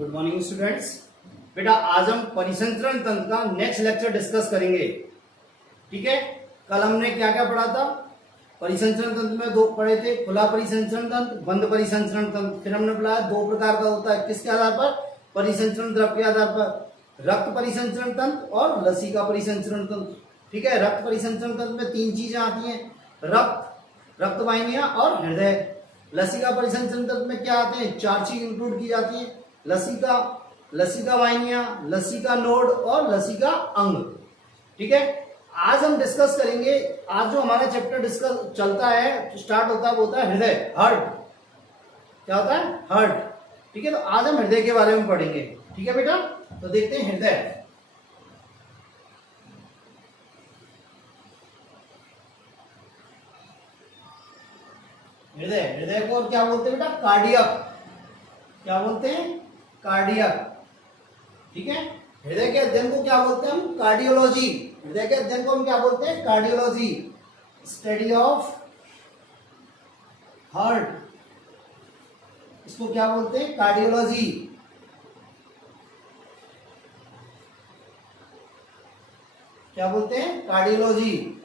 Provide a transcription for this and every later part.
Good morning students. बेटा आज हम परिसंचरण तंत्र का नेक्स्ट लेक्चर डिस्कस करेंगे। ठीक है, कल हमने क्या क्या पढ़ा था? परिसंचरण तंत्र में दो पढ़े थे, खुला परिसंचरण तंत्र, बंद परिसंचरण तंत्र। फिर हमने पढ़ा दो प्रकार का होता है, किसके आधार पर? परिसंचरण द्रव के आधार पर, रक्त परिसंचरण तंत्र और लसिका परिसंचरण तंत्र। ठीक है, रक्त परिसंचरण तंत्र में तीन चीजें आती हैं, रक्त वाहिनियां और हृदय। लसिका परिसंचरण तंत्र में क्या आते हैं? चार चीज इंक्लूड की जाती है, लसिका वाहिनियां, लसिका नोड और लसिका अंग। ठीक है, आज हम डिस्कस करेंगे। आज जो हमारा चैप्टर डिस्कस चलता है, स्टार्ट होता है, वो होता है हृदय, हार्ट। क्या होता है? हार्ट। ठीक है, तो आज हम हृदय के बारे में पढ़ेंगे। ठीक है बेटा, तो देखते हैं हृदय। हृदय को और क्या बोलते हैं बेटा? कार्डियक। क्या बोलते हैं? कार्डियक। ठीक है, हृदय के अध्ययन को क्या बोलते हैं हम? कार्डियोलॉजी। हृदय के अध्ययन को हम क्या बोलते हैं? Cardiology, study of heart. इसको क्या बोलते हैं? कार्डियोलॉजी। क्या बोलते हैं? कार्डियोलॉजी।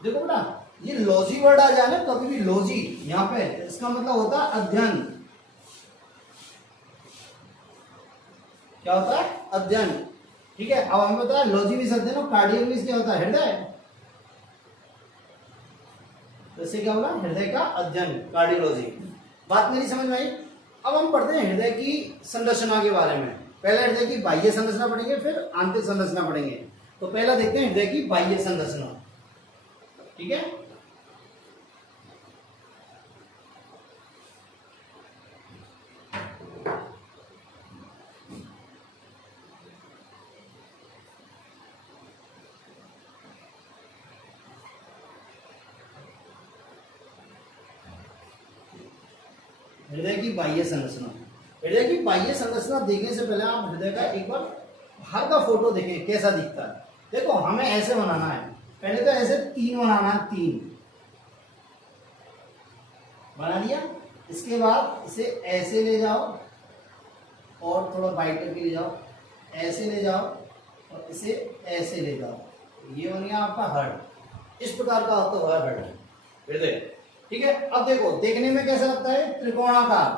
देखो बेटा, ये लॉजी वर्ड आ जाए ना कभी भी, लॉजी यहां पे, इसका मतलब होता है अध्ययन। क्या होता है? अध्ययन। ठीक है, अब हमें पता है लॉजी भी अध्ययन और कार्डियो भी क्या होता है? हृदय। तो इससे क्या होगा? हृदय का अध्ययन, कार्डियोलॉजी। बात मेरी समझ में आई? अब हम पढ़ते हैं हृदय की संरचना के बारे में। पहले हृदय की बाह्य संरचना पढ़ेंगे, फिर आंतरिक संरचना पढ़ेंगे। तो पहला देखते हैं हृदय की बाह्य संरचना। ठीक है, हृदय की बाह्य संरचना। हृदय की बाह्य संरचना देखने से पहले आप हृदय का एक बार बाहर का फोटो देखें, कैसा दिखता है। देखो, हमें ऐसे बनाना है। पहले तो ऐसे तीन बनाना है, तीन बना लिया। इसके बाद इसे ऐसे ले जाओ और थोड़ा बाइट करके ले जाओ, ऐसे ले जाओ और इसे ऐसे ले जाओ। ये बन गया आपका हार्ट। इस प्रकार का होता है हार्ट, हृदय। ठीक है, अब देखो, देखने में कैसा लगता है? त्रिकोणाकार।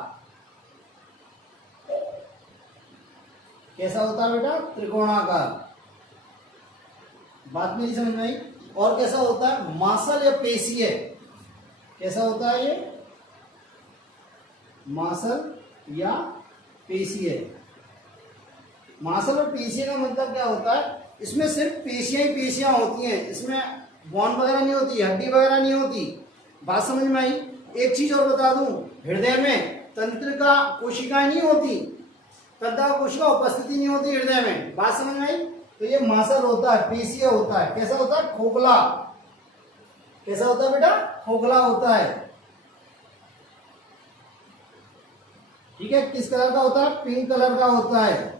कैसा होता है बेटा? त्रिकोणाकार। बात मेरी समझ में आई? और कैसा होता है? मांसल या पेशीय। कैसा होता है ये? मांसल या पेशीय। मांसल और पेशीय का मतलब क्या होता है? इसमें सिर्फ पेशियां ही पेशियां होती हैं, इसमें बोन वगैरह नहीं होती, हड्डी वगैरह नहीं होती। बात समझ में आई? एक चीज और बता दूं, हृदय में तंत्रिका कोशिकाएं नहीं होती, तंत्रिका कोशिका उपस्थिति नहीं होती हृदय में। बात समझ में आई? तो ये मांसल होता है, पेशीय होता है। कैसा होता है? खोखला। कैसा होता है बेटा? खोखला होता है। ठीक है, किस कलर का होता है? पिंक कलर का होता है।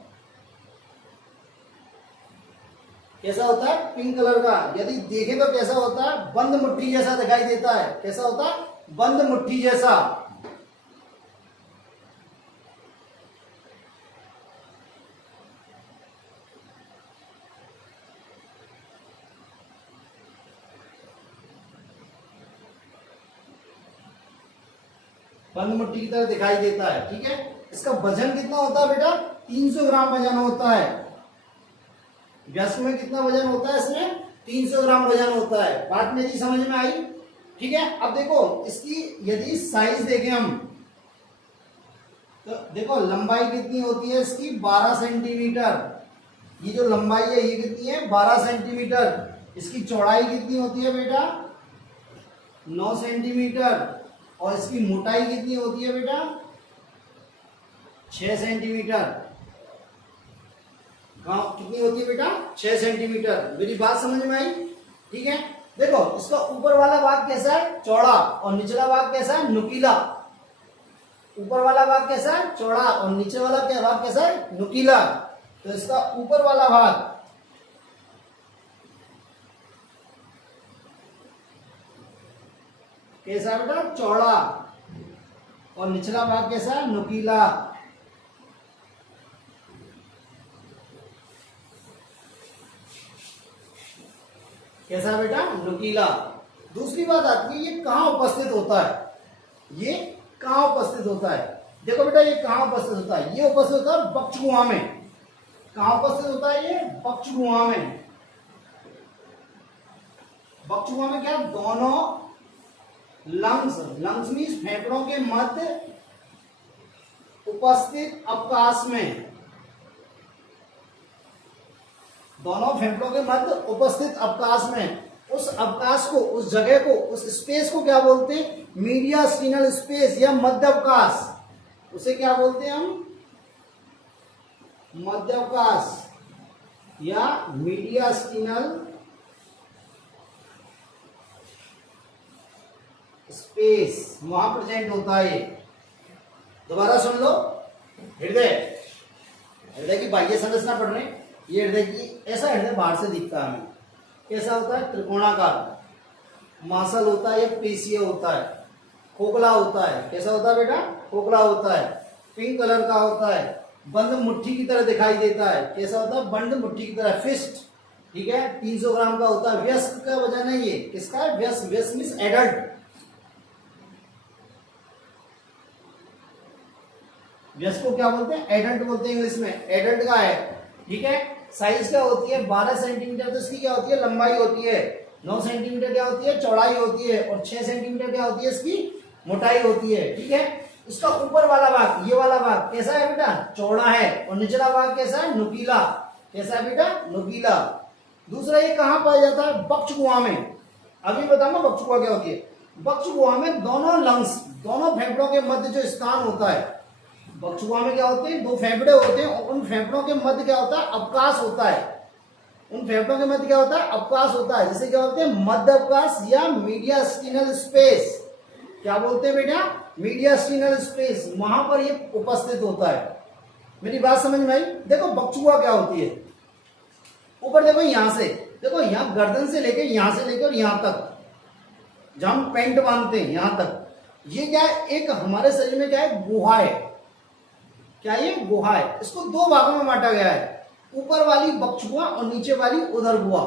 कैसा होता है? पिंक कलर का। यदि देखें तो कैसा होता है? बंद मुट्ठी जैसा दिखाई देता है। कैसा होता है? बंद मुट्ठी जैसा। बंद मुट्ठी की तरह दिखाई देता है। ठीक है, इसका वजन कितना होता है बेटा? 300 ग्राम वजन होता है। व्यस्क में कितना वजन होता है? इसमें 300 ग्राम वजन होता है। बात मेरी समझ में आई? ठीक है, अब देखो, इसकी यदि साइज देखें हम, तो देखो लंबाई कितनी होती है इसकी? 12 सेंटीमीटर। ये जो लंबाई है ये कितनी है? 12 सेंटीमीटर। इसकी चौड़ाई कितनी होती है बेटा? 9 सेंटीमीटर। और इसकी मोटाई कितनी होती है बेटा? 6 सेंटीमीटर। कितनी होती है बेटा? 6 सेंटीमीटर। मेरी बात समझ में आई? ठीक है, देखो, इसका ऊपर वाला भाग कैसा है? चौड़ा। और निचला भाग कैसा है? नुकीला। ऊपर वाला भाग कैसा है? चौड़ा। और नीचे वाला क्या भाग कैसा है? नुकीला। तो इसका ऊपर वाला भाग कैसा है बेटा, चौड़ा, और निचला भाग कैसा है, नुकीला। कैसा है बेटा, नुकीला। दूसरी बात आती है ये कहाँ उपस्थित होता है, ये कहाँ उपस्थित होता है। देखो बेटा ये कहाँ उपस्थित होता है, ये उपस्थित होता है बक्षगुहा में। कहाँ उपस्थित होता है ये, बक्षगुहा में। बक्षगुहा में क्या, दोनों लंग्स, लंग्स मीन्स फेफड़ों के मध्य उपस्थित अवकाश में, दोनों फेफड़ों के मध्य उपस्थित अवकाश में, उस अवकाश को, उस जगह को, उस स्पेस को क्या बोलते हैं, मीडियास्टिनल स्पेस या मध्य अवकाश। उसे क्या बोलते हैं हम, मध्य अवकाश या मीडियास्टिनल स्पेस, वहां प्रेजेंट होता है। दोबारा सुन लो, हृदय, हृदय की बाह्य संरचना पढ़ रहे हैं। ये हृदय की, ऐसा हृदय बाहर से दिखता है हमें, कैसा होता है, त्रिकोणाकार, मांसल होता है या पेशीय होता है, खोखला होता है। कैसा होता है बेटा, खोखला होता है, पिंक कलर का होता है, बंद मुट्ठी की तरह दिखाई देता है। कैसा होता है, बंद मुट्ठी की तरह, फिस्ट, ठीक है, 300 ग्राम का होता है। वयस्क का वजन है ये, किसका है, व्यस्क, व्यस्क मीन्स एडल्ट। व्यस्क को क्या बोलते हैं, एडल्ट बोलते हैं इंग्लिश में, एडल्ट का है, ठीक है। साइज क्या होती है, 12 सेंटीमीटर, तो इसकी क्या होती है, लंबाई होती है। 9 सेंटीमीटर क्या होती है, चौड़ाई होती है, और 6 सेंटीमीटर क्या होती है, इसकी मोटाई होती है, ठीक है। इसका ऊपर वाला भाग, ये वाला भाग कैसा है बेटा, चौड़ा है, और निचला भाग कैसा है, नुकीला। कैसा है बेटा, नुकीला। दूसरा ये कहाँ पाया जाता है, बक्षगुहा में। अभी बताऊंगा बक्षगुहा क्या होती है। बक्षगुहा में दोनों लंग्स, दोनों फेफड़ों के मध्य जो स्थान होता है, बक्षगुहा में क्या होते हैं, दो फेफड़े होते हैं, और उन फेफड़ों के मध्य क्या होता है, अवकाश होता है। उन फेफड़ों के मध्य क्या होता है, अवकाश होता है, जिसे क्या बोलते हैं, मध्य अवकाश या मीडियास्टिनल स्पेस। क्या बोलते हैं बेटा, मीडियास्टिनल स्पेस, वहां पर ये उपस्थित होता है। मेरी बात समझ में आई। देखो बक्षगुहा क्या होती है, ऊपर देखो, यहां से देखो, यहां गर्दन से लेके, यहां से लेकर यहां तक, जहां हम पेंट बांधते हैं यहां तक, ये क्या है, एक हमारे शरीर में क्या है, गुहा है। क्या ये गुहा है, इसको दो भागों में बांटा गया है, ऊपर वाली बक्षगुहा और नीचे वाली उदरगुहा।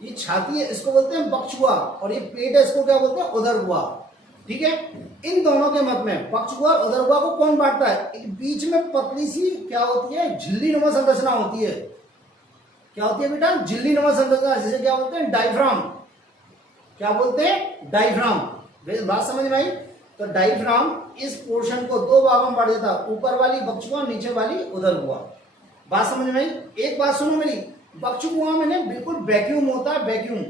ये छाती है, इसको बोलते हैं बक्षगुहा, और ये पेट है, इसको क्या बोलते हैं, उदरगुहा, ठीक है। इन दोनों के मध्य में बक्षगुहा और उदरगुहा को कौन बांटता है, एक बीच में पतली सी क्या होती है, झिल्ली नुमा संरचना होती है। क्या होती है बेटा, झिल्ली नुमा संरचना, जिसे क्या बोलते हैं, डायफ्राम। क्या बोलते हैं, डायफ्राम। बात समझ में आई। तो डायफ्राम इस पोर्शन को दो भागों में बांट देता है, ऊपर वाली बक्षगुहा, नीचे वाली उदरगुहा। बात समझ में आई। एक बात सुनो मेरी, बक्षगुहा में ना बिल्कुल वैक्यूम होता है, वैक्यूम,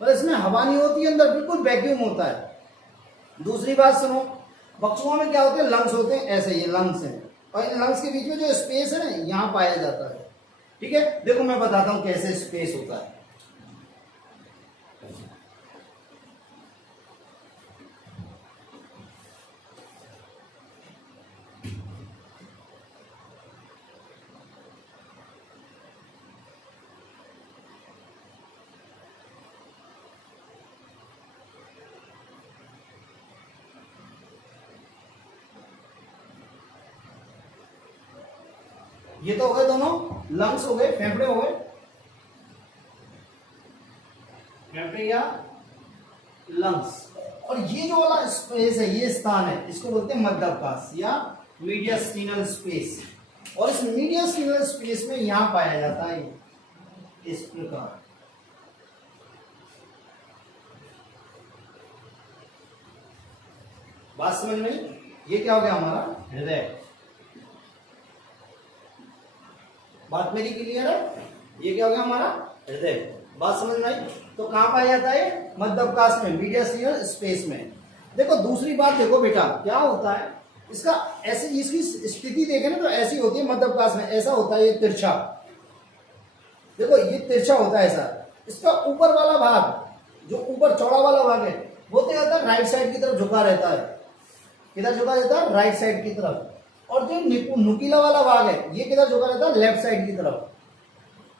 और इसमें हवा नहीं होती है अंदर, बिल्कुल वैक्यूम होता है। दूसरी बात सुनो, बक्षगुहा में क्या होते हैं, लंग्स होते हैं, ऐसे ये लंग्स हैं, और इन लंग्स के बीच में जो स्पेस है ना, यहां पाया जाता है, ठीक है। देखो मैं बताता हूं कैसे स्पेस होता है। ये तो हो गए दोनों लंग्स, हो गए फेफड़े, हो गए फेफड़े या लंग्स। और ये जो वाला स्पेस है, ये स्थान है, इसको बोलते हैं मध्य अवकाश या मीडियास्टिनल स्पेस। और इस मीडियास्टिनल स्पेस में यहां पाया जाता है इस प्रकार। बात समझ में। ये क्या हो गया हमारा हृदय। बात मेरी क्लियर है। ये क्या हो गया हमारा हृदय। बात समझ में आई। तो कहां पाया जाता है, मध्य अवकाश में, मीडियास्टिनल स्पेस में। देखो दूसरी बात, देखो बेटा क्या होता है इसका, ऐसे इसकी स्थिति देखें ना तो ऐसी होती है मध्य अवकाश में, ऐसा होता है ये तिरछा। देखो ये तिरछा होता है ऐसा। इसका ऊपर वाला भाग, जो ऊपर चौड़ा वाला भाग है, वो क्या होता है, राइट साइड की तरफ झुका रहता है। किधर झुका रहता है, राइट साइड की तरफ। और जो नुकीला वाला भाग है ये किधर झुका रहता है, लेफ्ट साइड की तरफ।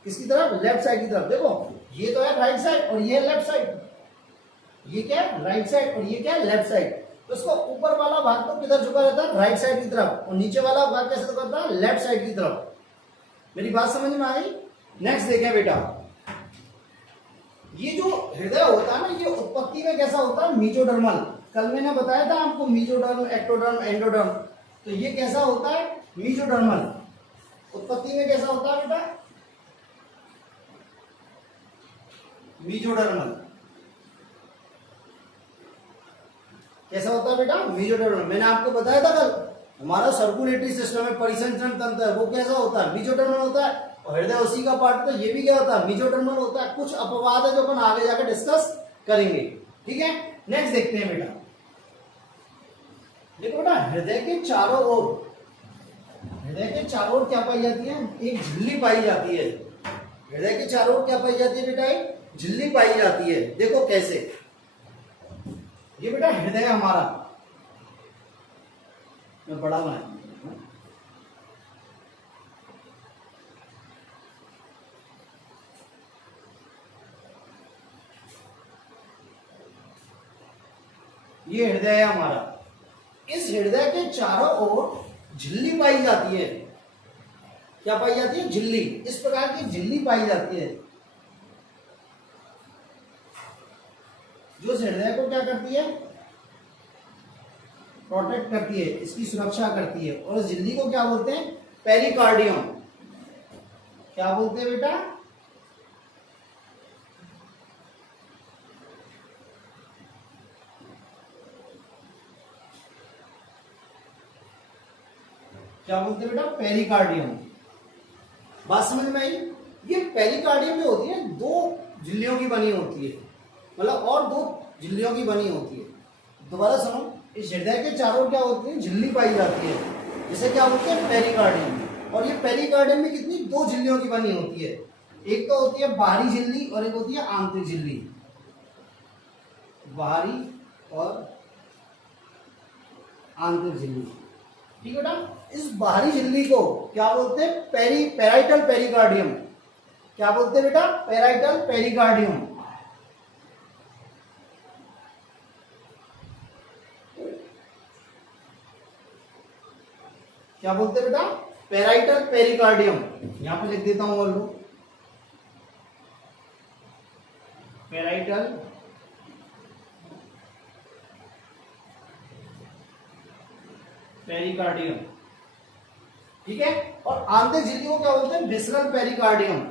किसकी तरफ, लेफ्ट साइड की तरफ। देखो ये तो है राइट साइड और ये है लेफ्ट साइड, ये क्या है राइट साइड और ये क्या है लेफ्ट साइड। तो इसको ऊपर वाला भाग तो किधर झुका रहता है, राइट साइड की तरफ, और नीचे वाला भाग कैसे झुका रहता है, लेफ्ट साइड की तरफ। मेरी बात समझ में आई। नेक्स्ट देखें बेटा, ये जो हृदय होता है ना, ये उत्पत्ति में कैसा होता है, मीजोडर्मल। कल मैंने बताया था आपको मीजोडर्म, एक्टोडर्म, एंडोडर्म। तो ये कैसा होता है, मीजोडर्मल। उत्पत्ति में कैसा होता है बेटा, मीजोडर्मल। कैसा होता है बेटा, मीजोडर्मल। मैंने आपको बताया था कल, हमारा सर्कुलेटरी सिस्टम है, परिसंचरण तंत्र है, वो कैसा होता है, मीजोडर्मल होता है। और हृदय उसी का पार्ट, तो ये भी क्या होता है, मीजोडर्मल होता है। कुछ अपवाद है जो अपन आगे जाकर डिस्कस करेंगे, ठीक है। नेक्स्ट देखते हैं बेटा, देखो बेटा हृदय के चारों ओर, हृदय के चारों ओर क्या पाई जाती है, एक झिल्ली पाई जाती है। हृदय के चारों ओर क्या पाई जाती है बेटा, एक झिल्ली पाई जाती है। देखो कैसे, ये बेटा हृदय हमारा, मैं बड़ा बनाया, ये हृदय है हमारा। इस हृदय के चारों ओर झिल्ली पाई जाती है। क्या पाई जाती है, झिल्ली। इस प्रकार की झिल्ली पाई जाती है जो इस हृदय को क्या करती है, प्रोटेक्ट करती है, इसकी सुरक्षा करती है। और इस झिल्ली को क्या बोलते हैं, पेरिकार्डियम। क्या बोलते हैं बेटा, क्या बोलते हैं बेटा, पेरिकार्डियम। बात समझ में आई। ये पेरिकार्डियम जो होती है दो झिल्लियों की बनी होती है, मतलब और दो झिल्लियों की बनी होती है। दोबारा सुनो, इस हृदय के चारों क्या होती है, झिल्ली पाई जाती है, जिसे क्या बोलते हैं, पेरिकार्डियम। और ये पेरिकार्डियम में कितनी, दो झिल्लियों की बनी होती है। एक तो होती है बाहरी झिल्ली और एक होती है आंतरिक झिल्ली। बाहरी और आंतरिक झिल्ली, ठीक है बेटा। इस बाहरी झिल्ली को क्या बोलते हैं, पेराइटल पेरिकार्डियम। क्या बोलते हैं बेटा, पेराइटल पेरिकार्डियम। क्या बोलते हैं बेटा, पेराइटल पेरिकार्डियम। यहां पे लिख देता हूं, बोल लो पेराइटल पेरिकार्डियम, ठीक है। और आंतरिक झिल्ली को क्या बोलते हैं, विसरल पेरिकार्डियम।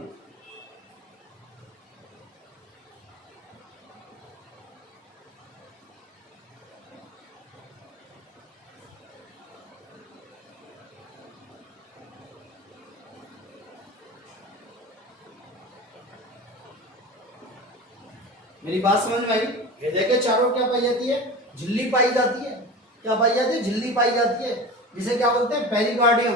मेरी बात समझ में आई। हृदय के चारों क्या पाई जाती है, झिल्ली पाई जाती है। क्या पाई जाती है, झिल्ली पाई जाती है, जिसे क्या बोलते हैं, पेरिकार्डियम।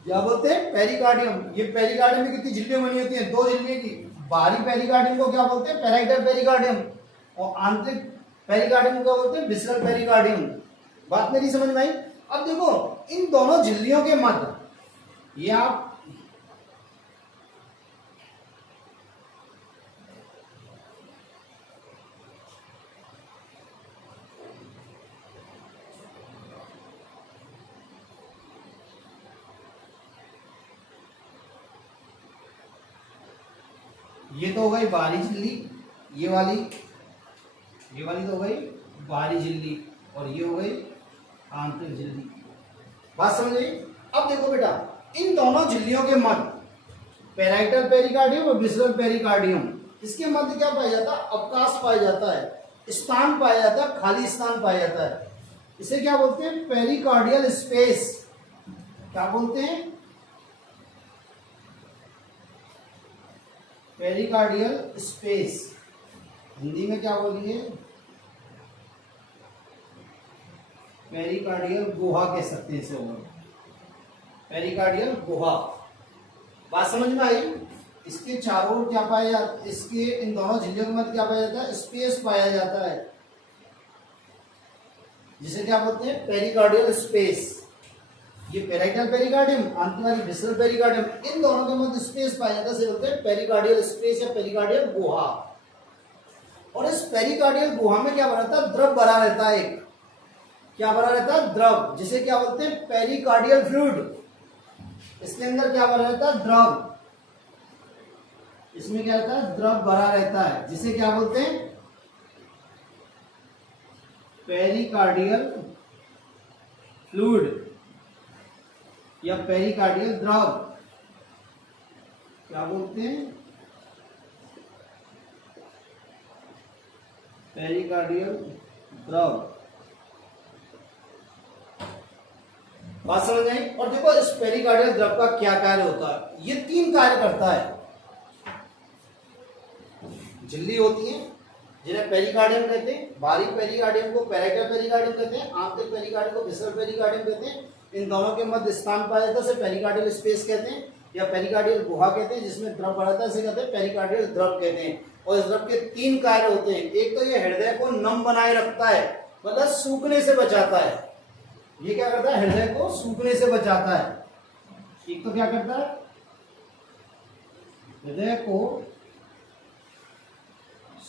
क्या बोलते हैं, पेरिकार्डियम। ये पेरिकार्डियम में कितनी झिल्लियां बनी होती हैं, दो झिल्लियों की। बाहरी पेरिकार्डियम को क्या बोलते हैं, पेराइटल पेरिकार्डियम। और आंतरिक पेरिकार्डियम को क्या बोलते हैं, विसरल पेरिकार्डियम। बात मेरी समझ में आई। अब देखो इन दोनों झिल्लियों के मध्य, ये आप ये तो हो गई बाहरी झिल्ली, ये वाली तो हो गई बाहरी झिल्ली, और ये हो गई आंतरिक झिल्ली। बात समझ गई। अब देखो बेटा, इन दोनों झिल्लियों के मध्य पेराइटल पेरिकार्डियम और विसरल पेरिकार्डियम, इसके मध्य क्या पाया जाता है, अवकाश पाया जाता है, स्थान पाया जाता है, खाली स्थान पाया जाता है। इसे क्या बोलते हैं, पेरिकार्डियल स्पेस। क्या बोलते हैं, पेरिकार्डियल स्पेस। हिंदी में क्या बोलेंगे, पेरिकार्डियल गुहा कह सकते हैं इसे, पेरिकार्डियल गुहा। बात समझ में आई। इसके चारों ओर क्या पाया जाता है, इसके इन दोनों झिल्लियों के मध्य क्या पाया जाता है, स्पेस पाया जाता है, जिसे क्या बोलते हैं, पेरिकार्डियल स्पेस। ये पेराइटल पेरिकार्डियम, अंत वाली विसरल पेरिकार्डियम, इन दोनों के मध्य स्पेस पाया जाता है, इसे बोलते हैं पेरिकार्डियल स्पेस या पेरिकार्डियल गुहा। और इस पेरिकार्डियल गुहा में क्या भरा रहता है, द्रव भरा रहता है। एक क्या भरा रहता है, द्रव, जिसे क्या बोलते हैं, पेरिकार्डियल फ्लूइड। इसके अंदर क्या भरा रहता है, द्रव। इसमें क्या रहता है, द्रव भरा रहता है, जिसे क्या बोलते हैं, पेरिकार्डियल फ्लूइड या पेरिकार्डियल द्रव। क्या बोलते हैं, पेरिकार्डियल द्रव। बात समझ आई। और देखो इस पेरिकार्डियल द्रव का क्या कार्य होता है, ये 3 कार्य करता है। झिल्ली होती है जिन्हें पेरिकार्डियम कहते हैं, बाहरी पेरिकार्डियम को पेराइटल पेरिकार्डियम कहते हैं, आंतरिक पेरिकार्डियम को विसरल पेरिकार्डियम कहते हैं। इन दोनों के मध्य स्थान पाया जाता है, इसे पेरिकार्डियल स्पेस कहते हैं या पेरिकार्डियल गुहा कहते हैं, जिसमें द्रव भरा था, इसे कहते हैं पेरिकार्डियल द्रव कहते हैं। और इस द्रव के 3 कार्य होते हैं। एक तो ये हृदय को नम बनाए रखता है, मतलब सूखने से बचाता है। ये क्या करता है, हृदय को सूखने से बचाता है। एक तो क्या करता है, हृदय को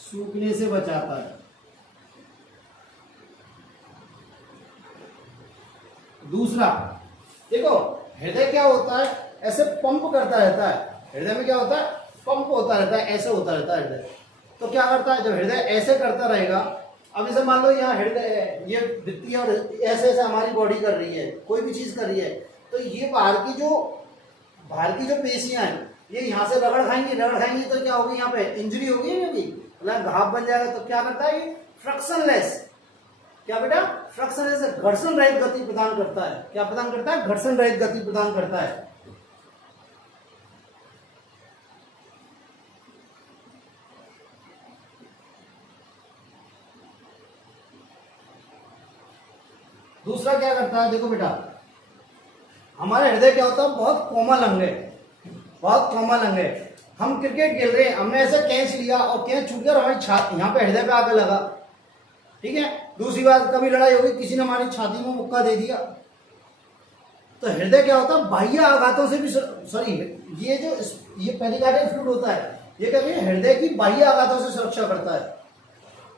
सूखने से बचाता है। दूसरा, देखो हृदय क्या होता है, ऐसे पंप करता रहता है। हृदय में क्या होता है, पंप होता रहता है, ऐसे होता रहता है हृदय। तो क्या करता है, जब हृदय ऐसे करता रहेगा, अब जैसे मान लो यहाँ हृदय, ये भित्ति और ऐसे ऐसे हमारी बॉडी कर रही है, कोई भी चीज कर रही है, तो ये बाहर की जो पेशियां हैं, ये यहाँ से रगड़ खाएंगी तो क्या होगी, यहाँ पे इंजरी होगी, मतलब घाव बन जाएगा। तो क्या करता है, ये फ्रिक्शनलेस, क्या बेटा, फ्रिक्शनलेस, घर्षण रहित गति प्रदान करता है। क्या प्रदान करता है, घर्षण रहित गति प्रदान करता है। दूसरा क्या करता है, देखो बेटा, हमारे हृदय क्या होता है, बहुत कोमल अंग है, बहुत कोमल अंग है। हम क्रिकेट खेल रहे हैं, हमने ऐसे कैच लिया और कैच छूट गया और हमारी छाती यहाँ पे हृदय पे आकर लगा, ठीक है। दूसरी बात, कभी लड़ाई होगी, किसी ने हमारी छाती में मुक्का दे दिया, तो हृदय क्या होता है, बाह्य आघातों से भी, सॉरी, ये पेरिकार्डियल फ्लूइड होता है, ये क्या है, हृदय की बाह्य आघातों से सुरक्षा करता है।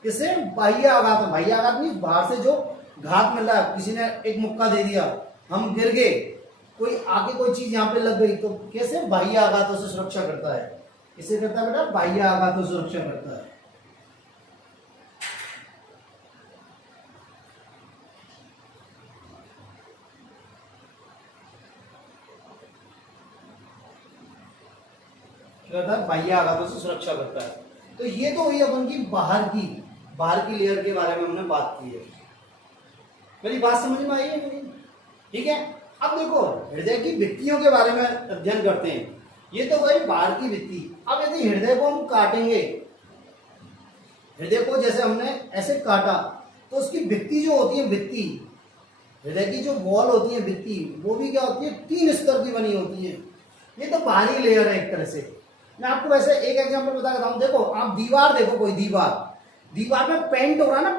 किससे, बाह्य आघात। बाह्य आघात मीन्स बाहर से जो घात मिल रहा है, किसी ने एक मुक्का दे दिया, हम गिर गए, कोई आगे कोई चीज यहाँ पे लग गई, तो कैसे, बाह्य आघातों से सुरक्षा करता है। किससे करता है बेटा, बाह्य आघातों से सुरक्षा करता है। बाह्य आघातों से सुरक्षा करता है। तो ये तो हुई अपन की बाहर की लेयर के बारे में हमने बात की है। मेरी बात समझ में आई है, ठीक है। अब देखो हृदय की भित्तियों के बारे में अध्ययन करते हैं। ये तो गई बाहर की भित्ति। अब यदि हृदय को हम काटेंगे, हृदय को जैसे हमने ऐसे काटा, तो उसकी भित्ति जो होती है, भित्ति, हृदय की जो वॉल होती है, भित्ति, वो भी क्या होती है, 3 स्तर की बनी होती है। ये तो बाहरी लेयर है एक तरह से। मैं आपको वैसे एक एग्जांपल बता देता हूं। देखो आप दीवार देखो, कोई दीवार में पेंट हो रहा है ना,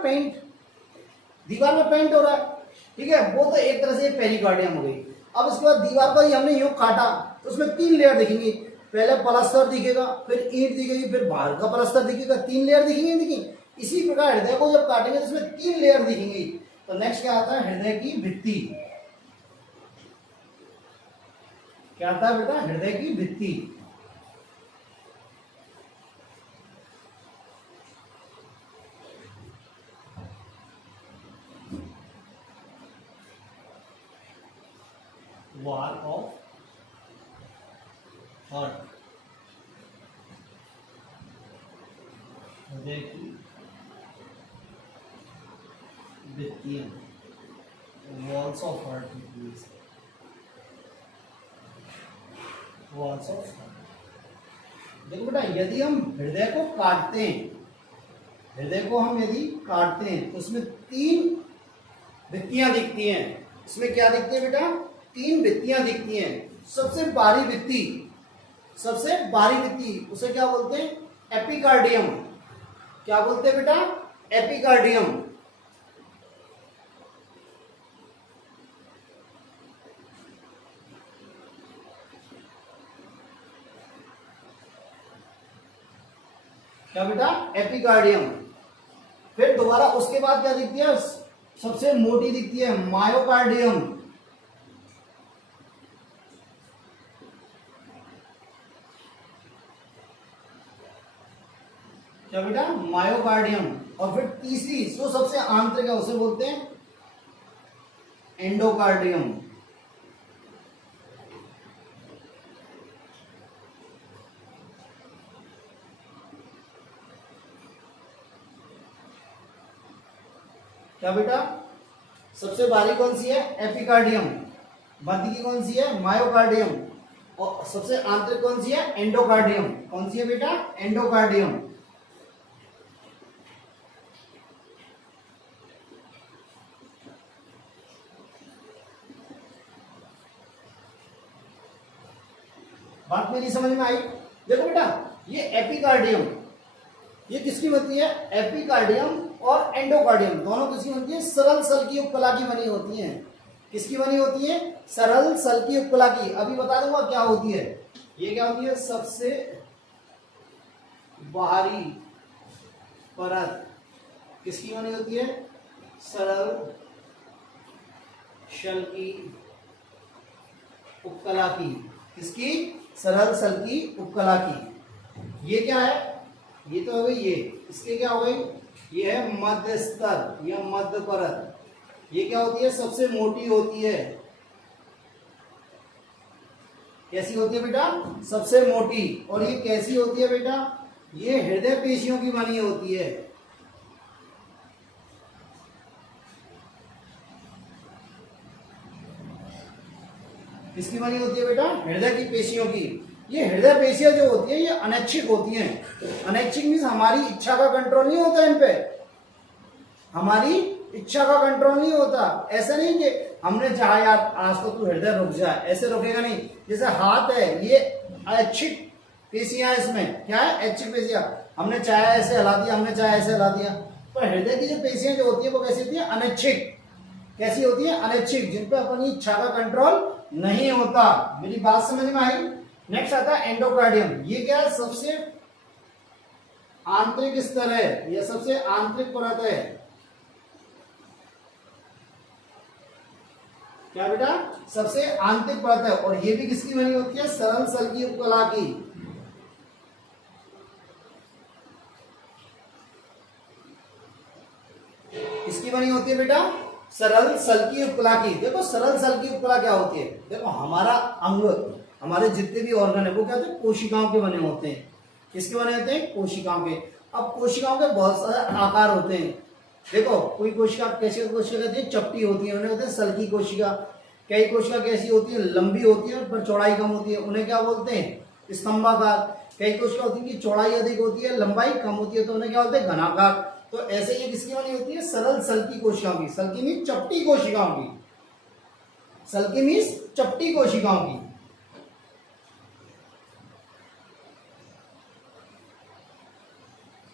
दीवार में पेंट हो रहा है, ठीक है, वो तो एक तरह से पेरिकार्डियम हो गई। अब इसके बाद दीवार को हमने यूं काटा, तो उसमें 3 लेयर दिखेंगी। पहले प्लास्टर दिखेगा, फिर ईंट दिखेगी, फिर बाहर का प्लास्टर दिखेगा, 3 लेयर दिखेंगी। इसी प्रकार हृदय को जब काटेंगे तो इसमें 3 लेयर दिखेंगी। तो नेक्स्ट क्या आता है, हृदय की भित्ति। क्या आता है बेटा, हृदय की भित्ति। वॉल ऑफ हार्ट, हृदय की भित्तियां, walls of heart, walls of heart. देखो बेटा, यदि हम हृदय को काटते हैं, तो उसमें 3 भित्तियां दिखती हैं। इसमें क्या दिखती है बेटा, 3 भित्तियां दिखती हैं। सबसे बाहरी भित्ति उसे क्या बोलते हैं, एपिकार्डियम। क्या बोलते हैं बेटा, एपिकार्डियम। क्या बेटा, एपिकार्डियम। फिर दोबारा उसके बाद क्या दिखती है, सबसे मोटी दिखती है मायोकार्डियम। क्या बेटा, मायोकार्डियम। और फिर तीसरी जो सबसे आंतरिक है उसे बोलते हैं एंडोकार्डियम। क्या बेटा, सबसे बाहरी कौन सी है, एपिकार्डियम। मध्य की कौन सी है, मायोकार्डियम। और सबसे आंतरिक कौन सी है, एंडोकार्डियम। कौन सी है बेटा, एंडोकार्डियम। बात मेरी समझ में आई। देखो बेटा, ये एपिकार्डियम, ये किसकी बनती है, एपिकार्डियम और एंडोकार्डियम दोनों किसकी बनती है, सरल सल की उपकला की बनी होती हैं। किसकी बनी होती है, सरल सल की उपकला की। अभी बता दूंगा क्या होती है। ये क्या होती है, सबसे बाहरी परत किसकी बनी होती है, सरल शल की उपकला की। किसकी, सरल सल की उपकला की। ये क्या है, ये तो हो गई, ये इसके क्या हो गई, ये है मध्य स्तर या मध्य परत। ये क्या होती है, सबसे मोटी होती है। कैसी होती है बेटा, सबसे मोटी। और ये कैसी होती है बेटा, ये हृदय पेशियों की बनी होती है। किसकी बनी होती है बेटा, हृदय की पेशियों की। ये हृदय पेशियां जो होती है ये अनैच्छिक होती हैं। अनैच्छिक मीन्स हमारी इच्छा का कंट्रोल नहीं होता इन पे, हमारी इच्छा का कंट्रोल नहीं होता। ऐसा नहीं कि हमने चाहा यार आज तो तू हृदय रुक जाए, ऐसे रुकेगा नहीं। जैसे हाथ है, ये ऐच्छिक पेशियां, इसमें क्या है, ऐच्छिक पेशियां। हमने चाहे ऐसे हिला दिया, हमने चाहे ऐसे हिला दिया। पर हृदय की जो पेशियां जो होती है वो कैसी होती है, अनैच्छिक। कैसी होती है, अनैच्छिक, जिन पे अपनी इच्छा का कंट्रोल नहीं होता। मेरी बात समझ में आई। नेक्स्ट आता है एंडोकार्डियम। ये क्या है, सबसे आंतरिक स्तर है, यह सबसे आंतरिक परत है। क्या बेटा, सबसे आंतरिक परत है। और ये भी किसकी बनी होती है, सरल सल की उपकला की। किसकी बनी होती है बेटा, सरल सल की उपकला की। देखो सरल सल की उपकला क्या होती है, देखो हमारा अंग, हमारे जितने भी ऑर्गन है वो क्या होते हैं, कोशिकाओं के बने होते हैं। किसके बने होते हैं, कोशिकाओं के। अब कोशिकाओं के बहुत सारे आकार होते हैं। देखो कोई कोशिका कैसी कोशिका कहती है, चपटी होती है, उन्हें कहते हैं सल की कोशिका। कई कोशिका कैसी होती है, लंबी होती है पर चौड़ाई कम होती है, उन्हें क्या बोलते हैं, स्तंभाकार। कई कोशिका होती है कि चौड़ाई अधिक होती है, लंबाई कम होती है, तो उन्हें क्या बोलते हैं, घनाकार। तो ऐसे ये किसकी बनी होती है, सरल सल की कोशिकाओं की। सल की मीन्स चपटी कोशिकाओं की, सल की मीन्स चपटी कोशिकाओं की।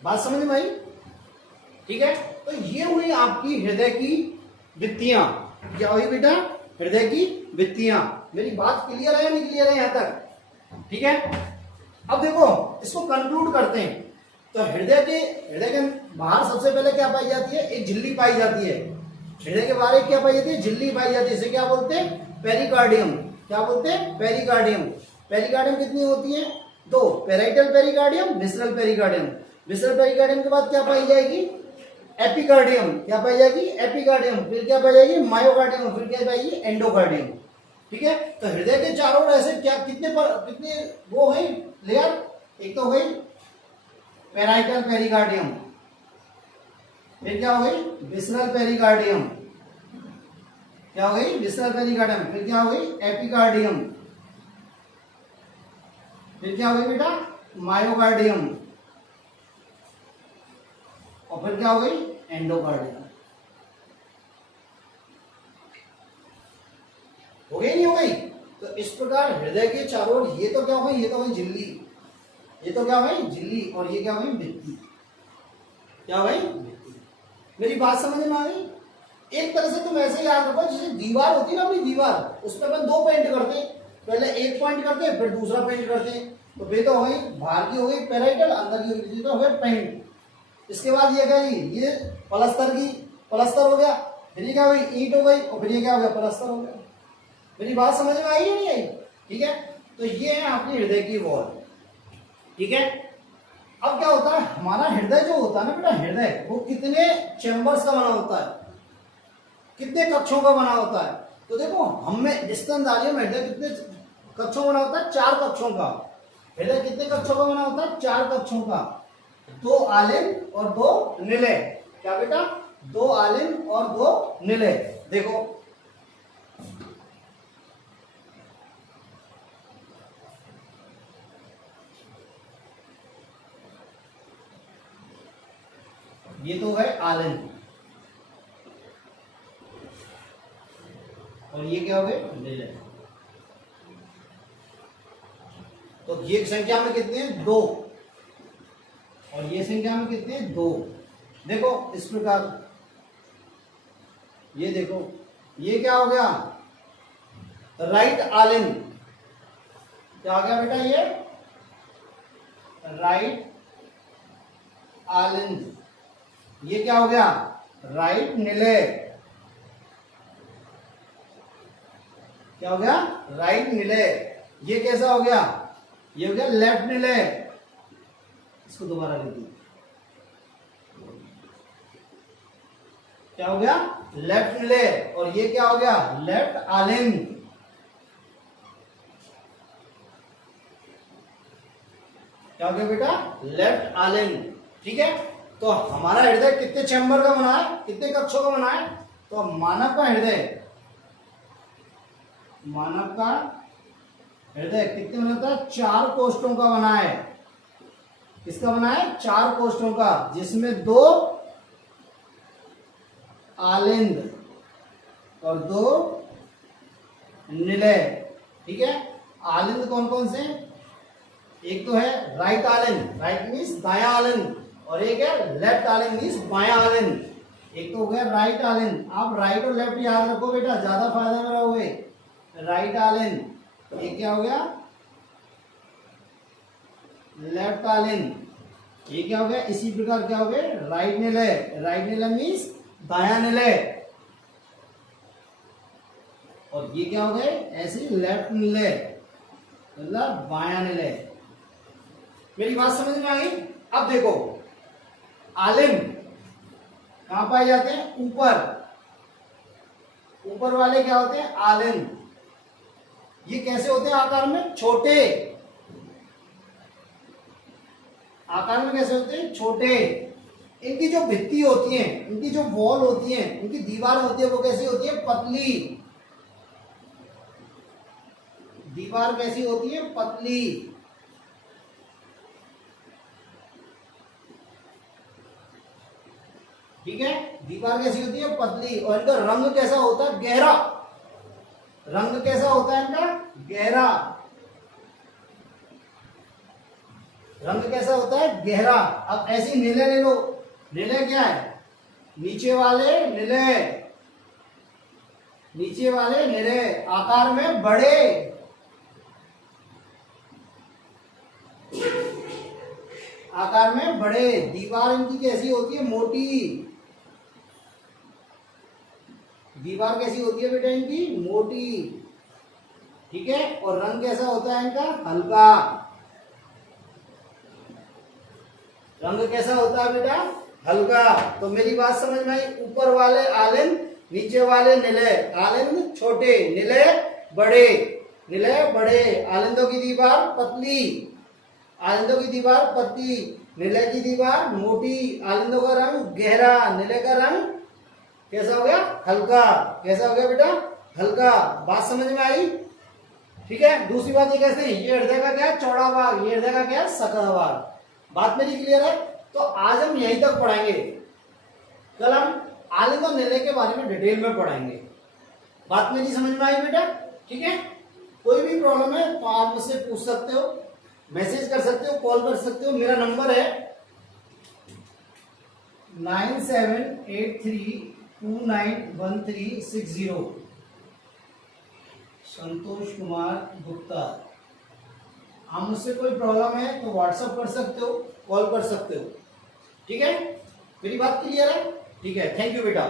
बात समझ में आई, ठीक है। तो ये हुई आपकी हृदय की भित्तियां। क्या हुई बेटा, हृदय की भित्तियां। मेरी बात क्लियर है या नहीं क्लियर है यहां तक, ठीक है। अब देखो इसको कंक्लूड करते हैं। तो हृदय के बाहर सबसे पहले क्या पाई जाती है, एक झिल्ली पाई जाती है। हृदय के बाहर एक क्या पाई जाती है, झिल्ली पाई जाती है। इसे क्या बोलते हैं, पेरिकार्डियम। क्या बोलते हैं, पेरिकार्डियम। पेरिकार्डियम कितनी होती है, दो, parietal pericardium, visceral pericardium. Visceral pericardium के बाद क्या पाई जाएगी, एपिकार्डियम। क्या पाई जाएगी, एपिकार्डियम। फिर क्या पाई जाएगी, मायोकार्डियम। फिर क्या पाएगी, एंडोकार्डियम। ठीक है। तो हृदय के चारों ओर ऐसे क्या कितने वो है लेयर, एक तो हो गई पेराइटल पेरिकार्डियम, फिर क्या हो गई विसरल पेरिकार्डियम, क्या हो गई विसरल पेरिकार्डियम, फिर क्या हो गई एपिकार्डियम, फिर क्या हो गई बेटा मायोकार्डियम, और फिर क्या हो गई एंडोकार्डियम। हो गई नहीं हो गई। तो इस प्रकार हृदय के चारों ओर ये तो क्या हो गई, ये तो हो गई झिल्ली, ये तो क्या हो गई झिल्ली, और ये क्या हो गई भित्ति। क्या हो गई भित्ति। मेरी बात समझ में आ गई। एक तरह से तुम ऐसे याद रखो जैसे दीवार होती है ना, अपनी दीवार, उस पर अपन दो पेंट करते हैं, पहले एक पॉइंट करते हैं फिर दूसरा पेंट करते हैं। तो बे तो हो गई, बाहर की हो गई पेराइटल, अंदर की हो गई तो हो गया पेंट। इसके बाद ये क्या जी, ये प्लस्तर हो गया, फिर ये क्या हुई, ईंट हो गई, और फिर ये क्या हो गया, प्लस्तर हो गया। मेरी बात समझ में आई या नहीं आई? ठीक है, तो ये है आपकी हृदय की वॉल। ठीक है, अब क्या होता है, हमारा हृदय जो होता है ना बेटा, हृदय वो कितने चैम्बर्स का बना होता है, कितने कक्षों का बना होता है? तो देखो हमें स्तनधारियों में हृदय कितने कक्षों का बना होता है, 4 कक्षों का। हृदय कितने कक्षों का बना होता है, 4 कक्षों का। 2 आलिन और 2 निलय। क्या बेटा, 2 आलिन और 2 निलय। देखो ये तो है आलिन, और ये क्या हो गए, निलय। तो ये संख्या में कितने हैं, 2, और ये संख्या में कितने हैं, 2। देखो इस प्रकार, ये देखो ये क्या हो गया, राइट आलिन। क्या हो गया बेटा, ये राइट आलिन। ये क्या हो गया, राइट निलय। क्या हो गया, राइट निलय। ये कैसा हो गया, ये हो गया लेफ्ट निलय। इसको दोबारा लिख दीजिए, क्या हो गया, लेफ्ट निलय। और ये क्या हो गया, लेफ्ट आलिन। क्या हो गया बेटा, लेफ्ट आलिन। ठीक है, तो हमारा हृदय कितने चैम्बर का बना है, कितने कक्षों का बना है? तो मानव का हृदय, मानव का हृदय कितने बनता है, 4 कोष्ठों का बना है। किसका बना है, 4 कोष्ठों का, जिसमें 2 आलिंद और 2 निलय। ठीक है, आलिंद कौन कौन से, एक तो है राइट आलिंद, राइट मीन्स दाया आलिंद, और एक है लेफ्ट आलिंद मीन्स बाया आलिंद। एक तो हो गया राइट आलिंद, आप राइट और लेफ्ट याद रखो बेटा, ज्यादा फायदे में रहोगे। राइट आलिंद, ये क्या हो गया, लेफ्ट आलिंद। ये क्या हो गया, इसी प्रकार क्या हो गया, राइट निलय। राइट निलय मीन्स दाया निलय, और ये क्या हो गए, ऐसे लेफ्ट निलय मतलब बाया निलय। मेरी बात समझ में आ गई? अब देखो आलिंद कहां पाए जाते हैं, ऊपर, ऊपर वाले क्या होते हैं, आलिंद। ये कैसे होते हैं, आकार में छोटे, आकार में कैसे होते हैं, छोटे। इनकी जो भित्ति होती है, इनकी जो वॉल होती है, इनकी दीवार होती है, वो कैसी होती है, पतली। दीवार कैसी होती है, पतली। ठीक है, दीवार कैसी होती है, पतली। और इनका रंग कैसा होता है, गहरा। रंग कैसा होता है इनका, गहरा। रंग कैसा होता है, गहरा। अब ऐसी निलय ले लो, निलय क्या है, नीचे वाले निलय, नीचे वाले निलय आकार में बड़े, आकार में बड़े। दीवार इनकी कैसी होती है, मोटी। दीवार कैसी होती है बेटा इनकी, मोटी। ठीक है, और रंग कैसा होता है इनका, हल्का। रंग कैसा होता है बेटा, हल्का। तो मेरी बात समझ में आई? ऊपर वाले आलिंद, नीचे वाले निलय। आलिंद छोटे, निलय बड़े। निलय बड़े, आलिंदों की दीवार पतली, आलिंदों की दीवार पतली, निलय की दीवार मोटी। आलिंदों का रंग गहरा, निलय का रंग कैसा हो गया, हल्का। कैसा हो गया बेटा, हल्का। बात समझ में आई? ठीक है, दूसरी बात ये कैसे, ये हृदय का क्या है, चौड़ा भाग, ये हृदय का क्या है, सकरा भाग। बात मेरी क्लियर है? तो आज हम यहीं तक पढ़ाएंगे, कल हम आलिंद और निलय के बारे में डिटेल में पढ़ाएंगे। बात मेरी समझ में आई बेटा? ठीक है, कोई भी प्रॉब्लम है तो आप मुझसे पूछ सकते हो, मैसेज कर सकते हो, कॉल कर सकते हो। मेरा नंबर है 9783291360। संतोष कुमार गुप्ता। हम मुझसे कोई प्रॉब्लम है तो व्हाट्सअप कर सकते हो, कॉल कर सकते हो। ठीक है, मेरी बात क्लियर है? ठीक है, थैंक यू बेटा।